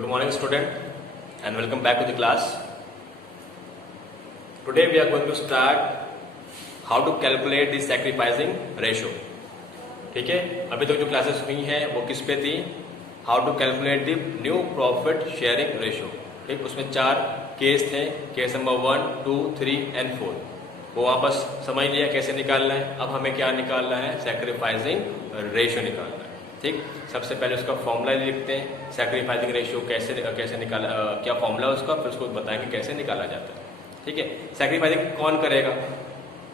Good morning student and welcome back to the class. Today we are going to start how to calculate the sacrificing ratio. ठीक है, अभी तक जो classes हुई हैं वो किस पे थी? How to calculate the new profit sharing ratio. ठीक, उसमें 4 केस थे, केस नंबर 1, 2, 3 एंड 4. वो वापस समझ लिया कैसे निकालना है. अब हमें क्या निकालना है? सैक्रिफाइसिंग रेशियो निकालना है. ठीक, सबसे पहले उसका फॉर्मूला लिखते हैं. सैक्रिफाइसिंग रेशियो कैसे निकाला, क्या फॉर्मूला उसका, फिर उसको बताएंगे कैसे निकाला जाता है. ठीक है, सैक्रिफाइसिंग कौन करेगा?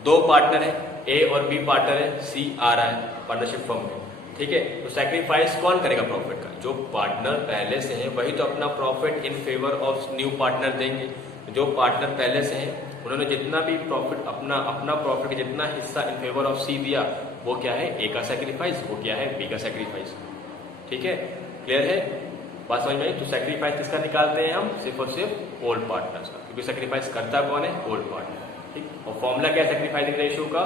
2 पार्टनर है, ए और बी पार्टनर है, सी आ रहा है पार्टनरशिप फर्म में. ठीक है, तो सैक्रिफाइस कौन करेगा प्रॉफिट का? जो पार्टनर पहले से है वही तो अपना profit in favour of new partner देंगे. जो पार्टनर पहले से है उन्होंने जितना भी प्रॉफिट अपना प्रॉफिट का जितना हिस्सा इन फेवर ऑफ सी दिया वो क्या है? ए का सैक्रिफाइस. वो क्या है? बी का सैक्रिफाइस. ठीक है, क्लियर है? बात समझ में आई? तो सैक्रिफाइस किसका निकालते हैं हम? सिर्फ और सिर्फ ओल्ड पार्टनर्स का, क्योंकि सैक्रिफाइस करता कौन है? Old partner. ठीक, और फॉर्मूला क्या है सैक्रिफाइसिंग रेशियो का?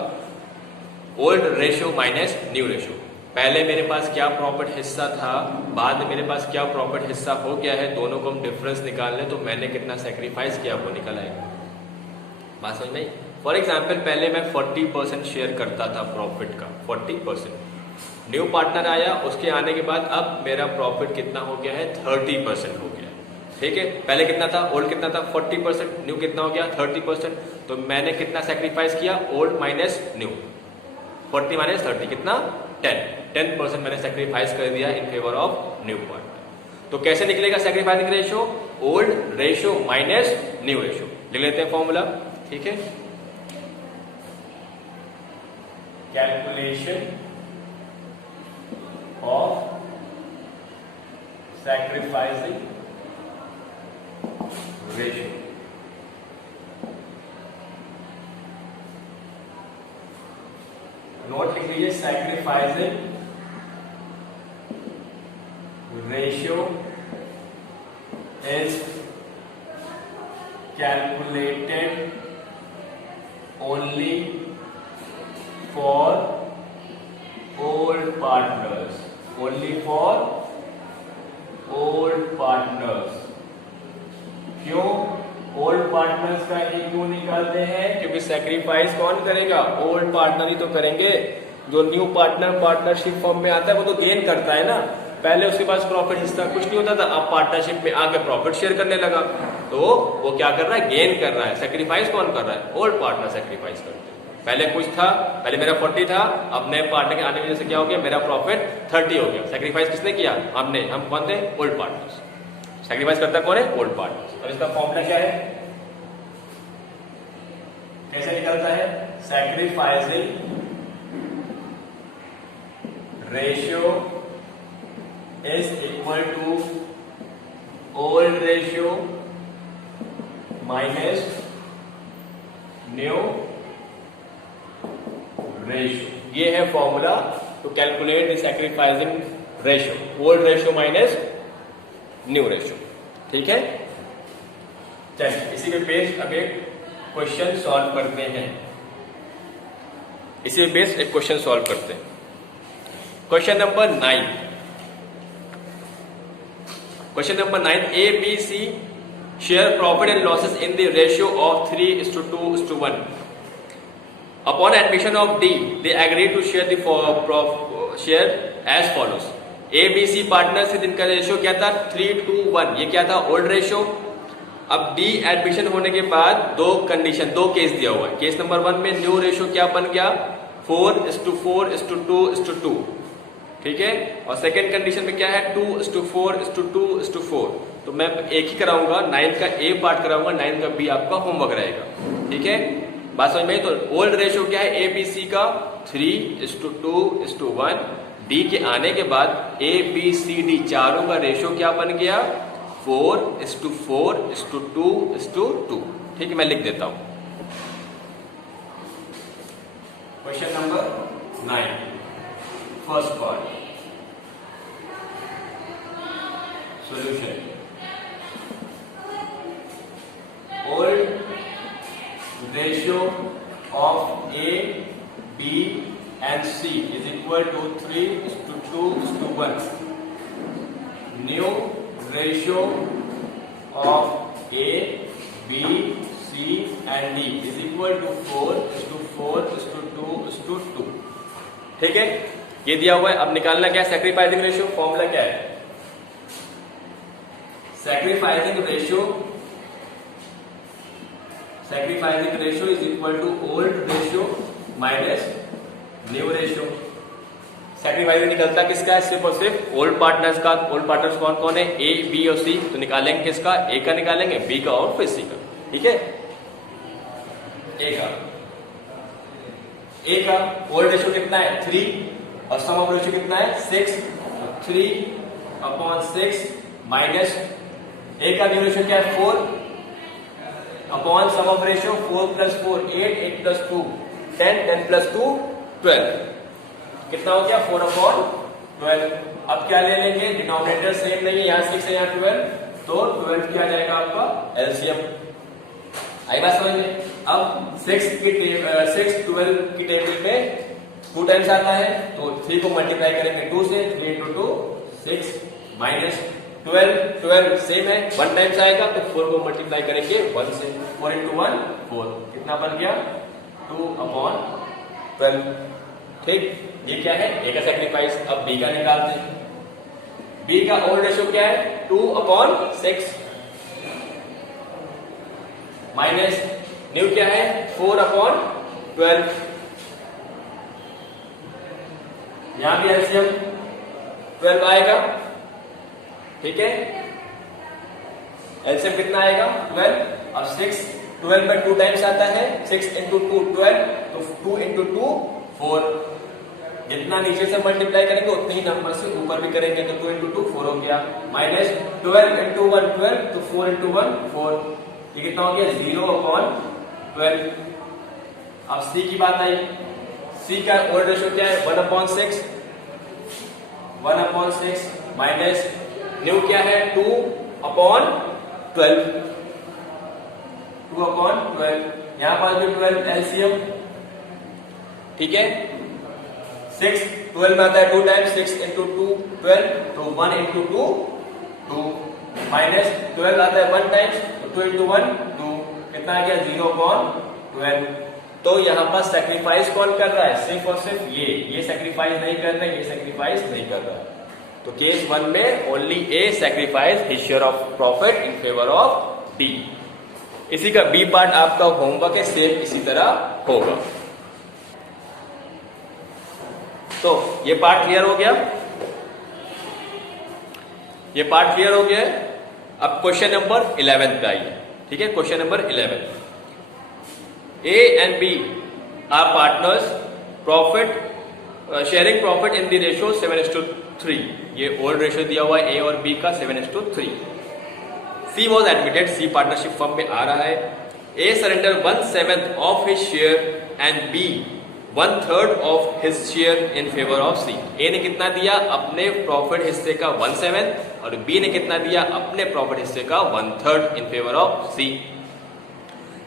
Old ratio minus new ratio. पहले मेरे पास क्या प्रॉफिट हिस्सा था, बाद में मेरे पास क्या प्रॉफिट हिस्सा हो गया है, दोनों को हम डिफरेंस निकाल लें तो मैंने कितना सैक्रिफाइस किया वो निकल आएगा. बात समझ में आई? फॉर एग्जाम्पल पहले मैं 40% शेयर करता था प्रॉफिट का, 40%. न्यू पार्टनर आया, उसके आने के बाद अब मेरा प्रॉफिट कितना हो गया है? 30% हो गया. ठीक है, पहले कितना था? ओल्ड कितना था? 40%. न्यू कितना हो गया? 30%. तो मैंने कितना सैक्रिफाइस किया? Old minus new. 40 माइनस 30 कितना? 10% मैंने सैक्रिफाइस कर दिया इन फेवर ऑफ न्यू पार्टनर. तो कैसे निकलेगा sacrificing ratio? Old ratio minus new ratio. लिख लेते हैं फॉर्मूला. ठीक है, calculation of sacrificing ratio. Note लिख लीजिए, sacrificing ratio is calculated only for old partners. Only for old partners. क्यों ओल्ड पार्टनर्स का ही क्यों निकालते हैं? क्योंकि सैक्रिफाइस कौन करेगा? ओल्ड पार्टनर ही तो करेंगे. जो न्यू पार्टनर पार्टनरशिप फॉर्म में आता है वो तो गेन करता है ना. पहले उसके पास प्रॉफिट हिस्सा कुछ नहीं होता था, अब पार्टनरशिप में आके प्रॉफिट शेयर करने लगा, तो वो क्या कर रहा है? गेन कर रहा है. सैक्रिफाइस कौन कर रहा है? ओल्ड पार्टनर सैक्रिफाइस करते हैं. पहले कुछ था, पहले मेरा 40 था, अब नए पार्टनर के आने की वजह से क्या हो गया? मेरा प्रॉफिट 30 हो गया. सैक्रिफाइस किसने किया? हमने. हम कौन थे? Old partners. सैक्रिफाइस करता कौन है? Old partners. और इसका फॉर्मूला क्या है? कैसे निकलता है? Sacrificing ratio is equal to old ratio minus new ratio. ये है formula to calculate the sacrificing ratio. Old ratio minus new ratio. ठीक है, चलिए इसी पे बेस्ड अब एक क्वेश्चन सॉल्व करते हैं. इसी पे बेस्ड एक क्वेश्चन सॉल्व करते हैं. Question number 9. Question number 9. A, B, C share profit and losses in the ratio of 3:2:1. Upon admission of D, they agree to share the share as follows. A, B, C partner से जिनका ratio क्या था? 3:1. ये क्या था? Old ratio. अब D admission होने के बाद दो केस दिया हुआ है. केस नंबर 1 में न्यू रेशियो क्या बन गया? 4:4:2:2. ठीक है, और सेकेंड कंडीशन में क्या है? 2:4:2:4. तो मैं एक ही कराऊंगा, 9 का ए पार्ट कराऊंगा, 9 का बी आपका होमवर्क रहेगा. ठीक है, बात समझ में आई? तो ओल्ड रेशियो क्या है? ए बी सी का 3:2:1. डी के आने के बाद ए बी सी डी चारों का रेशियो क्या बन गया? 4:4:2:2. ठीक है, मैं लिख देता हूं. Question number 9, first part. Solution. Old ratio of A, B and C is equal to 3:2:1. New ratio of A B C and D is equal to 4:4:2:2। ठीक है, ये दिया हुआ है। अब निकालना क्या है सैक्रिफाइसिंग रेशियो? फॉर्मूला क्या है? Sacrificing ratio is equal to old ratio minus new ratio. Sacrificing निकलता किसका है? सिर्फ और सिर्फ ओल्ड पार्टनर्स का। ओल्ड पार्टनर्स कौन कौन है? ए बी और सी। तो निकालेंगे किसका? ए का निकालेंगे, बी का और फिर सी का। ठीक है, ए का ओल्ड रेशियो कितना है? 3 और सम ऑफ रेशियो कितना है? 6। 3/6 माइनस ए का न्यू रेशियो क्या है? 4 अपॉन सम ऑफ रेशियो 4 + 4 8 8 + 2 10 10 + 2 12। कितना हो गया? 4/12। अब क्या ले लेंगे? डिनोमिनेटर सेम नहीं है, यहाँ 6 है यहाँ 12, तो 12 क्या जाएगा आपका? एलसीएम। आई बात समझ में? अब 6 12 की टेबल में 2 टाइम्स आता है, तो 3 को मल्टीप्लाई करेंगे 2 से, 3 × 2 6 माइनस 12 सेम है, 1 टाइम्स आएगा, तो 4 को मल्टीप्लाई करेंगे 1 से। 4 × 1 4, कितना बन गया? 2/12। ठीक, ये क्या है? ए का सैक्रिफाइस। अब बी का निकालते हैं। बी का ओल्ड रेशियो क्या है? 2/6 माइनस न्यू क्या है? 4/12। यहां भी एलसीएम 12 आएगा। ठीक है, एलसीएम कितना आएगा? 12। अब 6 12 में 2 टाइम्स आता है, 6 × 2 12, तो 2 × 2 4। जितना नीचे से मल्टीप्लाई करेंगे उतने ही नंबर से ऊपर भी करेंगे, तो 2 × 2 4 हो गया, माइनस 12 × 1 12, तो 4 × 1 4। ये कितना हो गया? 0/12। अब सी की बात आई। सी का ओल्ड रेशियो क्या है? 1/6 माइनस न्यू क्या है? 2/12। यहां पर भी 12 एलसीएम। ठीक है, 6 12 में आता है 2 टाइम्स, 6 × 2 12, तो 1 × 2 2 माइनस 12 आता है 1 टाइम्स, तो 2 × 1 2, कितना आ गया? 0/12। तो यहां पर सैक्रिफाइस कौन कर रहा है? सिर्फ और सिर्फ ये सैक्रिफाइस नहीं कर रहा है, ये सैक्रिफाइस नहीं कर रहा है। तो केस 1 में only A sacrifice his share of profit in favour of D. इसी का बी पार्ट आपका होमवर्क है, सेम इसी तरह होगा। तो ये पार्ट क्लियर हो गया? ये पार्ट क्लियर हो गया है। अब क्वेश्चन नंबर 11 पे आइए। ठीक है, question number 11। A and B are partners, profit sharing profit in the ratio 7:3। ये ओल्ड रेशियो दिया हुआ है ए और बी का 7:3। C was admitted, C partnership firm में आ रहा है। A surrender 1/7 of his share and B 1/3 of his share in favour of C. A ने कितना दिया? अपने प्रॉफिट हिस्से का 1/7, और बी ने कितना दिया? अपने प्रॉफिट हिस्से का 1/3 in favour of C.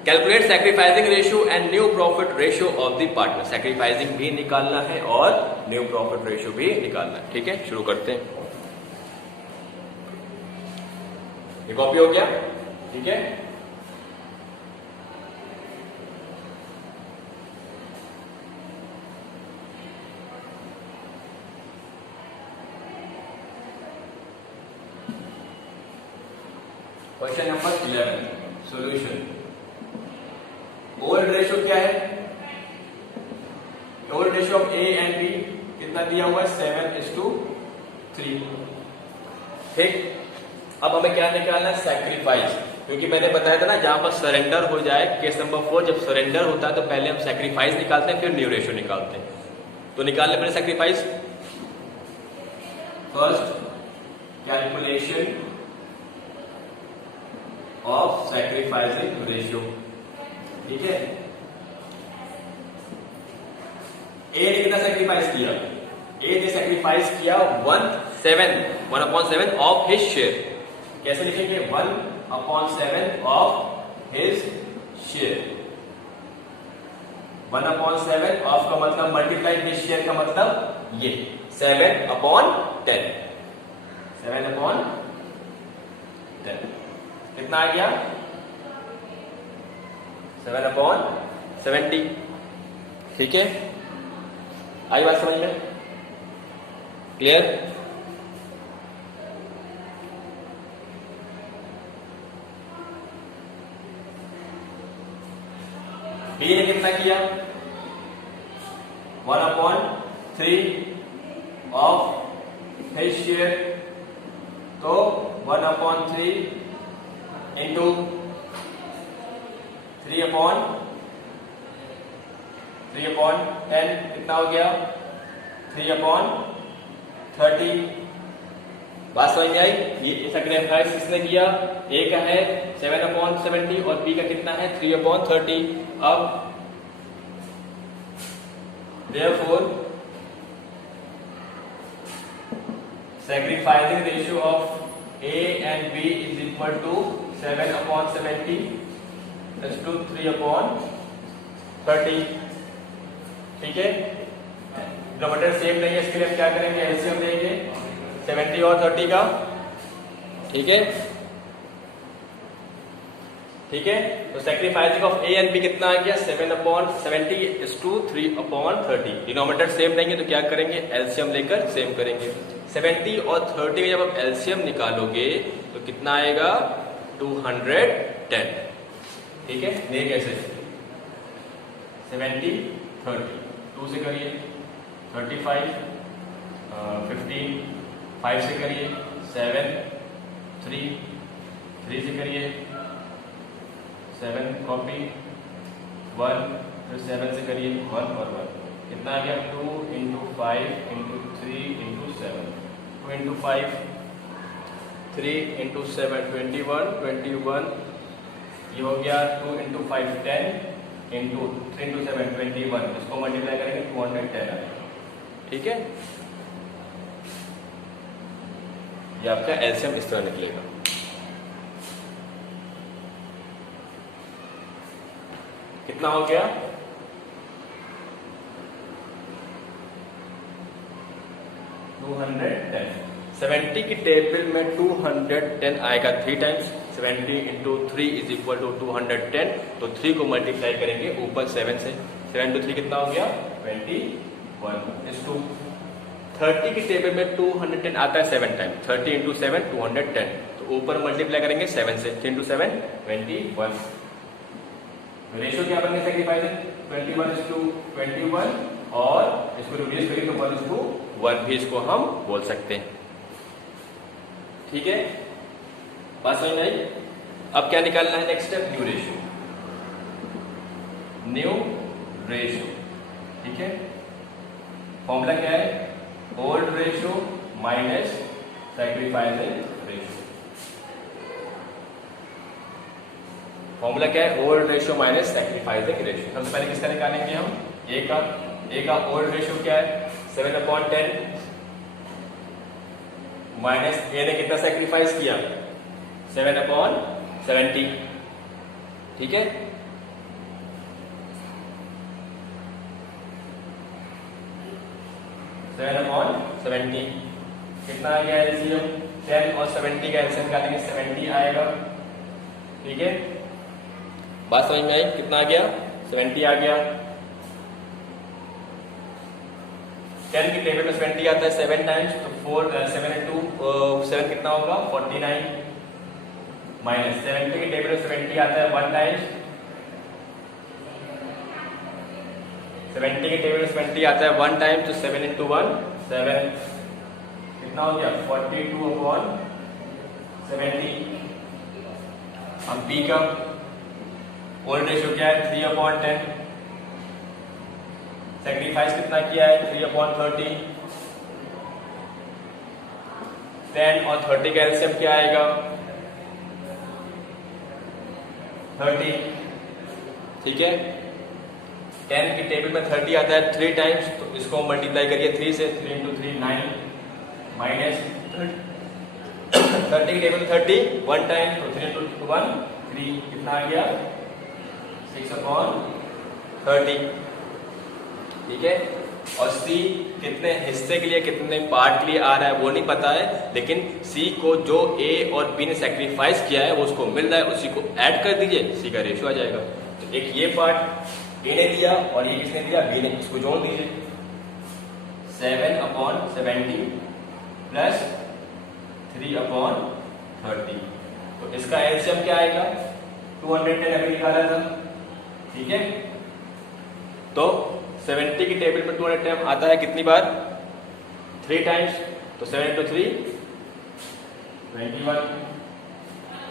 Calculate sacrificing ratio and new profit ratio of the partner. Sacrificing भी निकालना है और न्यू प्रॉफिट रेशियो भी निकालना है। ठीक है, शुरू करते हैं। ये कॉपी हो गया? ठीक है, question number 11 solution. Old ratio क्या है? Old ratio of A and B कितना दिया हुआ है? 7:3। ठीक, अब हमें क्या निकालना है? सैक्रिफाइस। क्योंकि मैंने बताया था ना, जहां पर सरेंडर हो जाए, केस नंबर 4, जब सरेंडर होता है तो पहले हम सैक्रिफाइस निकालते हैं, फिर न्यू रेशियो निकालते हैं। तो निकालने पहले sacrifice. First calculation of sacrificing ratio. ठीक है, ए ने कितना सैक्रिफाइस किया? ए ने सैक्रिफाइस किया 1/7 ऑफ हिज शेयर। कैसे लिखेंगे? 1/7 ऑफ हिज शेयर। 1/7 ऑफ का मतलब मल्टीप्लाई हिज शेयर का मतलब ये 7/10। 7/10 10। कितना आ गया? 7/70। ठीक है, आई बात समझ में? क्लियर? बी ने कितना किया? 1/3 ऑफ हिज शेयर, तो 1/3 इंटू 3/10 कितना हो गया? 3/30। बात समझ में आई? ये सैक्रिफाइस किसने किया? ए का है 7/70 और बी का कितना है? 3/30। अब therefore sacrificing ratio of A and B is equal to 7/70 is to 3/30। ठीक है, डिनोमिनेटर सेम नहीं है, इसके लिए हम क्या करेंगे? एलसीएम लेंगे 70 और 30 का। ठीक है, ठीक है, तो sacrificing of A and B कितना आ गया? 7/70 is to 3/30। डिनोमिनेटर सेम नहीं है तो क्या करेंगे? एलसीएम लेकर सेम करेंगे। 70 और 30 का जब आप एलसीएम निकालोगे तो कितना आएगा? 210। ठीक है, ये कैसे? 70 30 2 से करिए 35 15 5 से करिए 7 3 3 से करिए 7 कॉपी 1 फिर 7 से करिए 1 और 1 कितना आ गया? 2 into 5 into 3 into 7 2 into 5 3 into 7 21 21 ये हो गया 2 इंटू 5 10 इंटू 3 इंटू 7 21 इसको मल्टीप्लाई करेंगे 210 आएगा। ठीक है, ये आपका एलसीएम इस तरह निकलेगा। कितना हो गया? 210। 70 की टेबल में 210 आएगा 3 times. 70 into 3 is equal to 210, तो 3 को मल्टीप्लाई करेंगे ऊपर 7 से। 7 इंटू 3 कितना हो गया? 21 इज टू 30 की टेबल में 210 आता है 7 टाइम। 30 इंटू 7 210, तो ऊपर मल्टीप्लाई करेंगे 7 से। 3 इंटू 7 21। रेशियो क्या बन गया सैक्रिफाइसिंग? 21 is to 21 और इसको रिड्यूस करेंगे तो 1 is to 1 भी इसको हम बोल सकते हैं। ठीक है, बात समझ में आई? अब क्या निकालना है? Next step new ratio. New ratio, ठीक है, फॉर्मूला क्या है? Old ratio minus sacrificing ratio. Formula क्या है? Old ratio minus sacrificing ratio. सबसे पहले किसका निकालेंगे हम? ए का ओल्ड रेशियो क्या है? 7/10 माइनस ए ने कितना सैक्रिफाइस किया? 7/70। ठीक है, कितना आ गया एलसीएम? 10 और 70 का एलसीएम निकालेंगे 70 आएगा। ठीक है, बात समझ में आई? कितना आ गया? 70 आ गया। 10 की टेबल में 70 आता है 7 टाइम्स, तो 7 इंटू 7 कितना होगा? 49 माइनस 70 की टेबल में 70 आता है 1 टाइम्स। 70 की टेबल में 70 आता है 1 टाइम, तो 7 इंटू 1 7 कितना हो गया? 42/70। अब बी का ओल्ड रेशियो क्या है? 3/10। सैक्रिफाइस कितना किया है? 3/30। 10 और 30 का एलसीएम क्या आएगा? 30। ठीक है, 10 की टेबल में 30 आता है 3 टाइम्स, तो इसको मल्टीप्लाई करिए 3 से। 3 इंटू 3 9 माइनस 30 की टेबल में 30 1 टाइम, तो 3 इंटू 1 3 कितना आ गया? 6/30। ठीक है, और सी कितने हिस्से के लिए, कितने पार्ट के लिए आ रहा है वो नहीं पता है, लेकिन सी को जो ए और बी ने सेक्रीफाइस किया है वो उसको मिल रहा है, उसी को ऐड कर दीजिए, सी का रेशियो आ जाएगा। तो एक ये पार्ट ए ने दिया और ये किसने दिया, बी ने, इसको जोड़ दीजिए 7/70 प्लस 3/30। तो इसका एलसीएम क्या आएगा, 210 अभी निकाला था, ठीक है। तो 70 की टेबल में 210 आता है कितनी बार, 3 टाइम्स, तो 7 × 3 21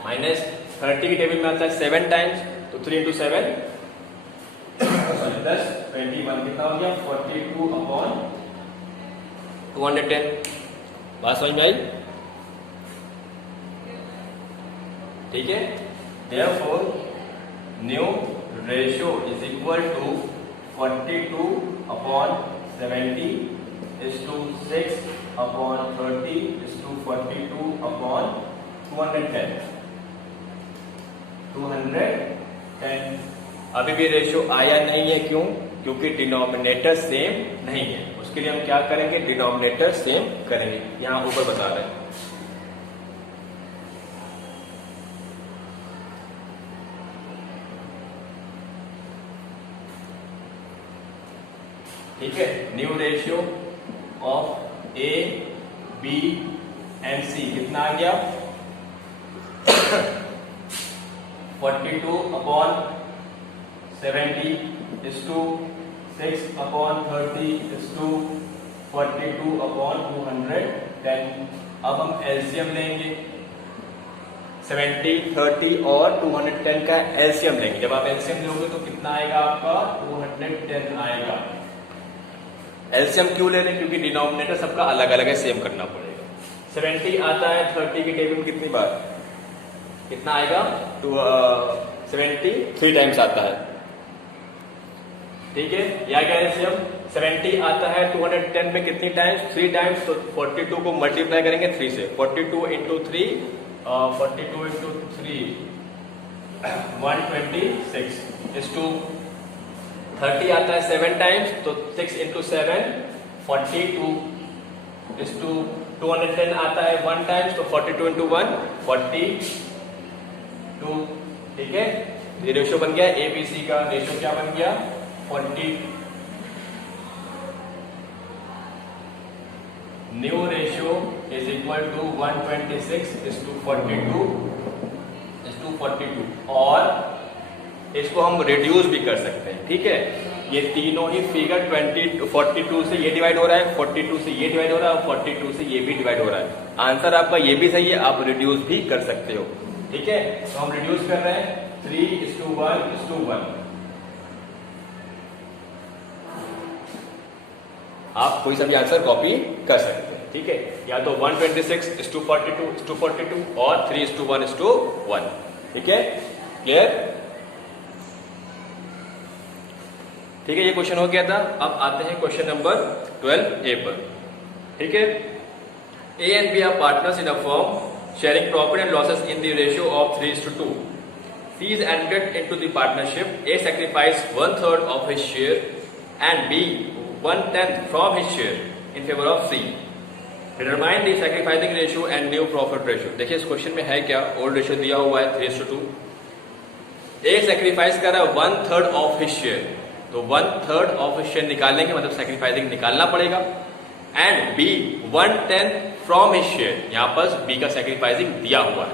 माइनस 30 की टेबल में आता है 7 टाइम्स, तो 3 × 7 प्लस 21 कितना हो गया 42/210। बात समझ में आई, ठीक है। Therefore new ratio is equal to 42/70 is to 6/30 is to 42/210। 210 अभी भी रेशियो आया नहीं है, क्यों, क्योंकि डिनोमिनेटर सेम नहीं है। उसके लिए हम क्या करेंगे, डिनोमिनेटर सेम करेंगे, यहां ऊपर बता रहे हैं। ठीक है, new ratio of A B and C कितना आ गया 42/70 is to 6/30 is to 42/210। अब हम एलसीएम लेंगे, 70, 30 और 210 का एलसीएम लेंगे। जब आप एलसीएम लोगे तो कितना आएगा आपका 210 आएगा। एलसीएम क्यों ले रहे हैं, क्योंकि डिनोमिनेटर सबका अलग अलग है, सेम करना पड़ेगा। 70 आता है 30 की टेबल में कितनी बार, कितना आएगा 70 3 टाइम्स आता है, ठीक है। या क्या एलसीएम 70 आता है 210 में कितनी टाइम्स, 3 टाइम्स, तो 42 को मल्टीप्लाई करेंगे 3 से, 42 × 3 126 is to 30 आता है 7 टाइम्स, तो 6 × 7 42 is to 210 आता है 1 टाइम्स, तो 42 × 1 42, ठीक है। ये रेशियो बन गया एबीसी का रेशियो, क्या बन गया 40। New ratio is equal to 126 is to 42 is to 42। और इसको हम रिड्यूस भी कर सकते हैं, ठीक है। ये तीनों ही फिगर 42 से ये डिवाइड हो रहा है, 42 से ये डिवाइड हो रहा है, 42 से ये भी डिवाइड हो रहा है। आंसर आपका ये भी सही है, आप रिड्यूस भी कर सकते हो, ठीक है। तो हम रिड्यूस कर रहे हैं 3:1:1। आप कोई सा भी आंसर कॉपी कर सकते हैं, ठीक है। या तो 126:42 और 3:1:1, ठीक है। क्लियर, ठीक है। ये क्वेश्चन हो गया था। अब आते हैं क्वेश्चन नंबर 12A पर, ठीक है। A and B are partners in a firm sharing profit and losses in the ratio of 3:2। C is entered into the partnership. A sacrifice 1/3 of his share and B 1/10 from his share in favour of C. Determine the sacrificing ratio and new profit ratio. देखिए इस question में है क्या, old ratio दिया हुआ है 3:2। ए sacrifice कर रहा है 1/3 ऑफ हिज शेयर, तो 1/3 ऑफ हिज शेयर निकालेंगे, मतलब सैक्रिफाइसिंग निकालना पड़ेगा। And B 1/10 from his share, यहां पर बी का सैक्रिफाइसिंग दिया हुआ है।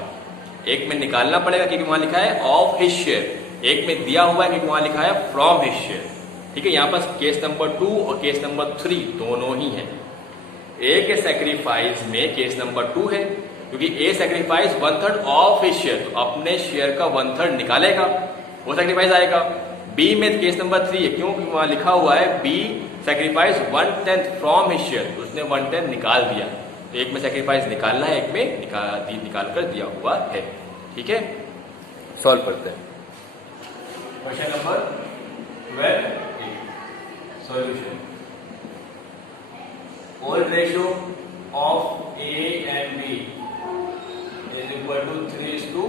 एक में निकालना पड़ेगा क्योंकि वहां लिखा है ऑफ हिज शेयर, एक में दिया हुआ है क्योंकि वहां लिखा है फ्रॉम हिज शेयर, ठीक है। यहां पर केस नंबर 2 और केस नंबर 3 दोनों ही है। ए के सैक्रिफाइस में केस नंबर 2 है, क्योंकि ए सैक्रिफाइस 1/3 ऑफ हिज शेयर, तो अपने शेयर का 1/3 निकालेगा, वो सैक्रिफाइस आएगा। बी में केस नंबर 3 है, क्यों, क्योंकि वहां लिखा हुआ है B sacrifice 1/10 from his share, उसने 1/10 निकाल दिया। तो एक में सैक्रिफाइस निकालना है, एक में निकाल कर दिया हुआ है, ठीक है। सॉल्व करते हैं question number 12 solution. Old ratio of A and B is equal to 3:2,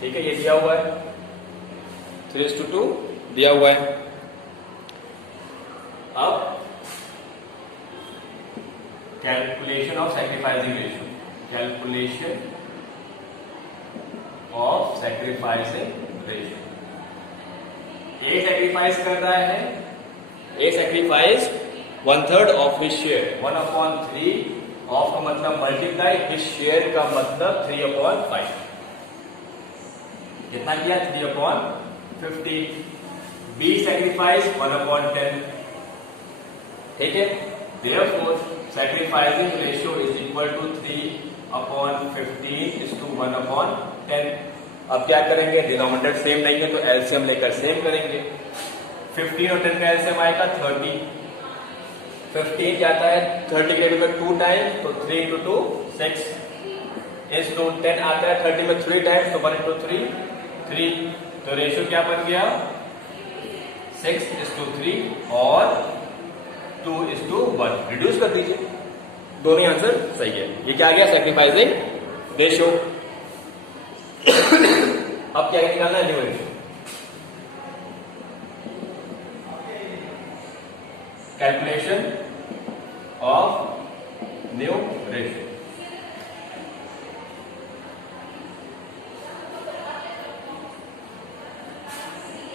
ठीक है। ये दिया हुआ है 3:2 दिया हुआ है। Calculation of sacrificing ratio, calculation of sacrificing ratio. A sacrifice कर रहा है, A sacrifice 1/3 of his share, 1/3 of का मतलब मल्टीप्लाई, हिज शेयर का मतलब 3/5। कितना किया? 3/15। B sacrifice 1/10। ठीक है, therefore sacrificing ratio is equal to 3/15 is to 1/10। अब क्या करेंगे? डिनोमिनेटर सेम नहीं है तो एलसीएम लेकर सेम करेंगे। 15 और 10 का एलसीएम आएगा 30। 15 क्या आता है? 30 के में 2 टाइम्स तो 3 into 2 6 is to 10 आता है 30 में 3 टाइम्स तो 1 into 3 3। तो रेशियो क्या बन गया? 6:3 और 2:1। रिड्यूस कर दीजिए, दोनों ही आंसर सही है। ये क्या आ गया? Sacrificing ratio. अब क्या निकालना है? New ratio. Calculation of new ratio.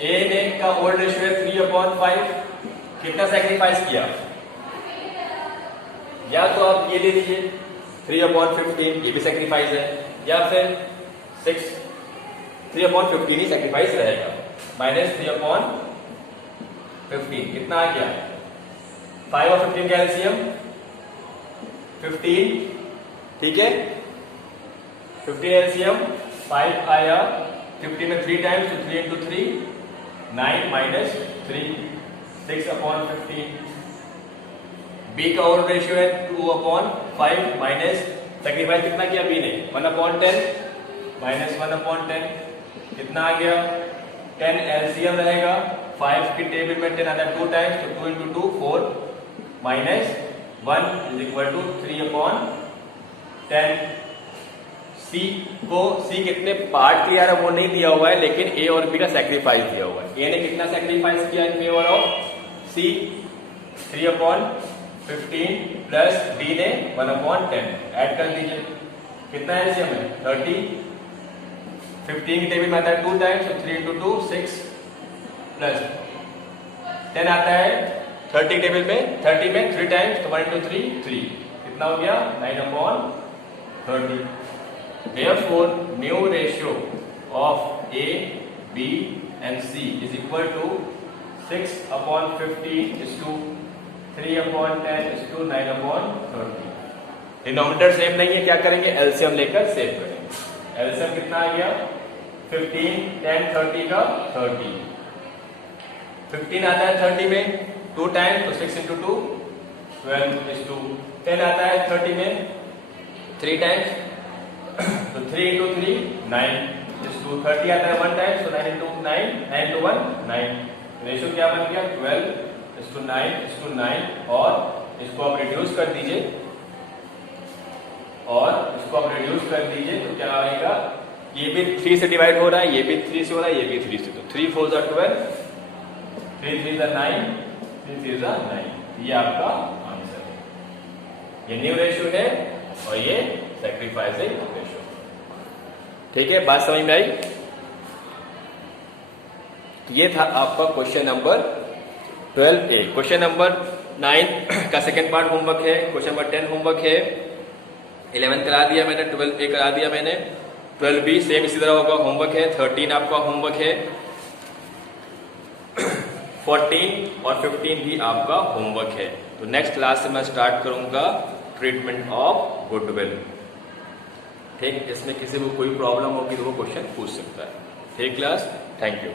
A ने का ओल्ड रेशियो है 3/5। कितना सैक्रिफाइस किया? या तो आप ये ले लीजिए 3/15, ये भी सैक्रिफाइस है, या फिर 3/15 ही सैक्रिफाइस रहेगा, माइनस 3/15 कितना आ गया? 5 और 15 का एलसीएम 15। ठीक है, 15 एलसीएम 5 आया, 15 में 3 टाइम्स तो 3 into 3 9 minus 3 6/15। बी का ओल्ड रेशियो है 2/5 माइनस सैक्रिफाइस कितना किया बी ने? 1/10 माइनस 1/10 कितना आ गया? 10 एलसीएम रहेगा, 5 की टेबल में 10 आता है 2 टाइम्स तो 2 into 2 4 minus 1 is equal to 3/10। C कितने पार्ट क्लियर है वो नहीं दिया हुआ है, लेकिन ए और बी का सैक्रिफाइस दिया हुआ है। ए ने कितना सैक्रिफाइस किया in favour of C? 3/15 plus B ने 1/10। ऐड कर दीजिए, कितना एलसीएम है? 30। 15 की टेबल में आता है 2 टाइम्स तो 3 into 2 6 प्लस 10 आता है 30 टेबल में, 30 में 3 टाइम्स तो 1 into 3 3 कितना हो गया? 9/30। Therefore, new ratio of A, B and C is equal to 6/15 is to 3/10 is to 9/30। Denominator same नहीं है, क्या करेंगे? एलसीएम लेकर सेव करेंगे। एलसीएम कितना आ गया? 15 10 30 का 30। 15 आता है 30 में 2 टाइम्स तो 6 into 2 12 is to 10 आता है 30 में 3 टाइम्स तो 3 into 3 9 is to 30 आता है 1 टाइम्स तो 9 into 9 9 into 1 9। रेशियो क्या बन गया? 12 is to 9 is to 9। और इसको आप रिड्यूस कर दीजिए, तो क्या आएगा? ये भी 3 से डिवाइड हो रहा है, ये भी 3 से हो रहा है, ये भी 3 से, तो 3 4 12 3 3 9 3 3 9। ये आपका आंसर है। ये न्यू रेशियो है और ये सैक्रिफाइसिंग रेशियो। ठीक है, बात समझ में आई? ये था आपका question number 12A। Question number 9 का सेकंड पार्ट होमवर्क है, क्वेश्चन नंबर 10 होमवर्क है, 11 करा दिया मैंने, 12A करा दिया मैंने, 12B सेम इसी तरह होगा, होमवर्क है, 13 आपका होमवर्क है, 14 और 15 भी आपका होमवर्क है। तो नेक्स्ट क्लास से मैं स्टार्ट करूंगा ट्रीटमेंट ऑफ गुडविल। ठीक, इसमें किसी को कोई प्रॉब्लम होगी तो वो क्वेश्चन पूछ सकता है। ठीक क्लास, थैंक यू।